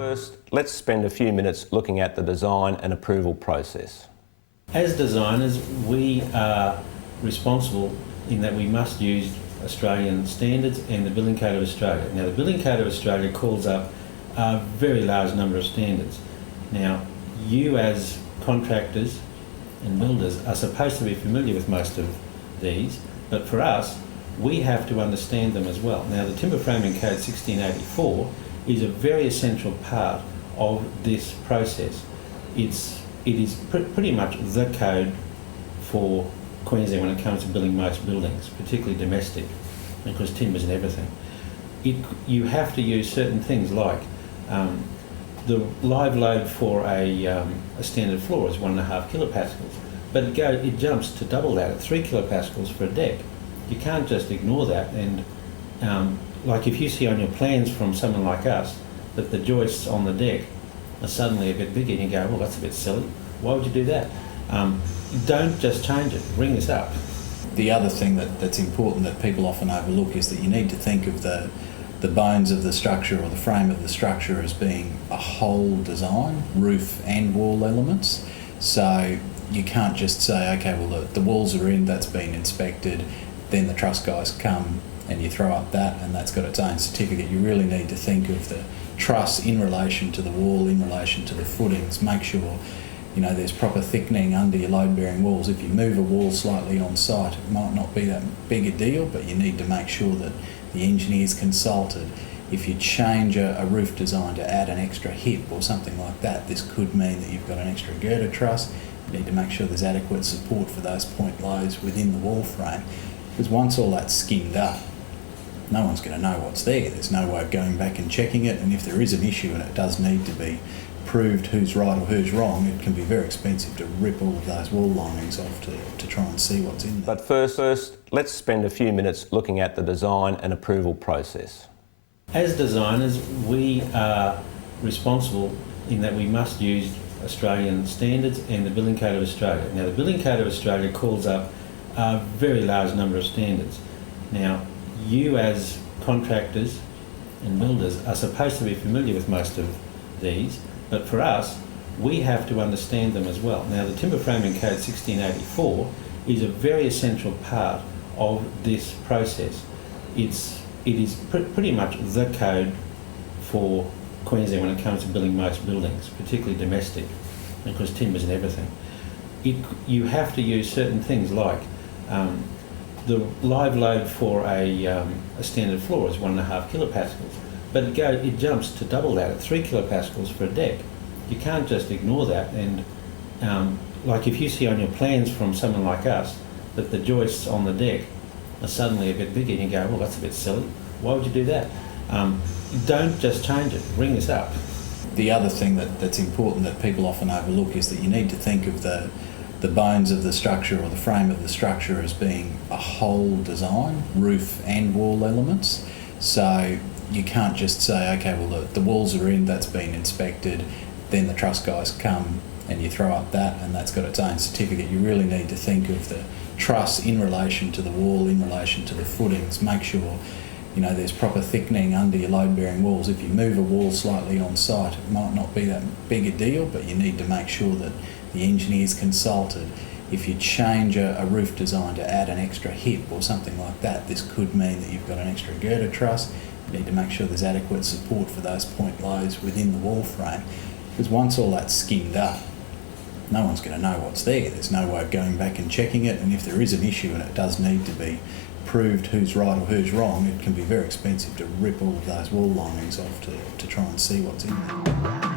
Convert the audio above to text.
first, let's spend a few minutes looking at the design and approval process. As designers, we are responsible in that we must use Australian standards and the Building Code of Australia. Now, the Building Code of Australia calls up a very large number of standards. Now, you as contractors and builders are supposed to be familiar with most of these, but for us, we have to understand them as well. Now, the Timber Framing Code 1684 is a very essential part of this process. It is pretty much the code for Queensland when it comes to building most buildings, particularly domestic, because timber's in everything. You have to use certain things like the live load for a standard floor is 1.5 kilopascals, but it jumps to double that at 3 kilopascals for a deck. You can't just ignore that, and like if you see on your plans from someone like us that the joists on the deck are suddenly a bit bigger and you go, well, that's a bit silly. Why would you do that? Don't just change it, bring this up. The other thing that's important that people often overlook is that you need to think of the bones of the structure or the frame of the structure as being a whole design, roof and wall elements. So you can't just say, okay, well, the walls are in, that's been inspected, then the truss guys come and you throw up that and that's got its own certificate. You really need to think of the truss in relation to the wall, in relation to the footings. Make sure there's proper thickening under your load-bearing walls. If you move a wall slightly on site, it might not be that big a deal, but you need to make sure that the engineer's consulted. If you change a roof design to add an extra hip or something like that, this could mean that you've got an extra girder truss. You need to make sure there's adequate support for those point loads within the wall frame, because once all that's skinned up, no one's going to know what's there. There's no way of going back and checking it, and if there is an issue and it does need to be proved who's right or who's wrong, it can be very expensive to rip all of those wall linings off to try and see what's in there. But first, let's spend a few minutes looking at the design and approval process. As designers, we are responsible in that we must use Australian standards and the Building Code of Australia. Now, the Building Code of Australia calls up a very large number of standards. Now, you as contractors and builders are supposed to be familiar with most of these, but for us, we have to understand them as well. Now, the Timber Framing Code 1684 is a very essential part of this process. It is pretty much the code for Queensland when it comes to building most buildings, particularly domestic, because timber's in everything. You have to use certain things like the live load for a standard floor is 1.5 kilopascals, but it jumps to double that at 3 kilopascals for a deck. You can't just ignore that, and like if you see on your plans from someone like us that the joists on the deck are suddenly a bit bigger and you go, well, that's a bit silly. Why would you do that? Don't just change it, bring this up. The other thing that's important that people often overlook is that you need to think of the bones of the structure or the frame of the structure as being a whole design, roof and wall elements. So you can't just say, okay, well, the walls are in, that's been inspected, then the truss guys come and you throw up that and that's got its own certificate. You really need to think of the truss in relation to the wall, in relation to the footings. Make sure there's proper thickening under your load-bearing walls. If you move a wall slightly on site, it might not be that big a deal, but you need to make sure that the engineer's consulted. If you change a roof design to add an extra hip or something like that, this could mean that you've got an extra girder truss. You need to make sure there's adequate support for those point loads within the wall frame, because once all that's skinned up, no one's going to know what's there. There's no way of going back and checking it, and if there is an issue and it does need to be proved who's right or who's wrong, it can be very expensive to rip all of those wall linings off to try and see what's in there.